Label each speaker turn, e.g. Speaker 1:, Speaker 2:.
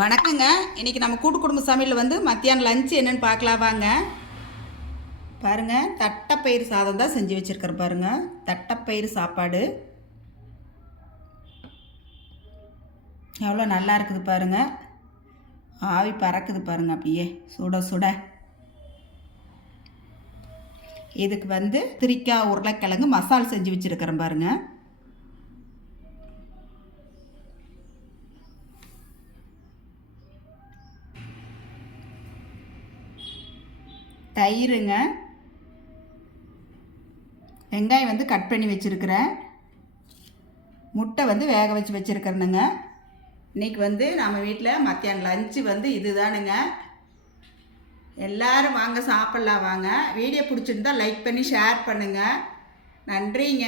Speaker 1: வணக்கங்க. இன்னைக்கு நம்ம கூட்டு குடும்ப சமையல் வந்து மத்தியானம் லஞ்சு என்னன்னு பார்க்கலாம் வாங்க. பாருங்க தட்டைப்பயிறு சாதம் தான் செஞ்சு வச்சிருக்கிறேன் பாருங்க. தட்டைப்பயிறு சாப்பாடு. எவ்வளோ நல்லா இருக்குது பாருங்க. ஆவி பறக்குது பாருங்க அப்படியே. சுட சுட. இதுக்கு வந்து திரிக்காய் உருளைக்கிழங்கு மசால் செஞ்சு வச்சுருக்கிறேன் பாருங்கள் தயிருங்க. வெங்காயம் வந்து கட் பண்ணி வச்சுருக்கிறேன். முட்டை வந்து வேக வச்சு வச்சுருக்கிறேனுங்க. இன்றைக்கி வந்து நம்ம வீட்டில் மத்தியானம் லஞ்சு வந்து இதுதானுங்க. எல்லோரும் வாங்க சாப்பிட்லாம் வாங்க. வீடியோ பிடிச்சிருந்தா லைக் பண்ணி ஷேர் பண்ணுங்கள் நன்றிங்க.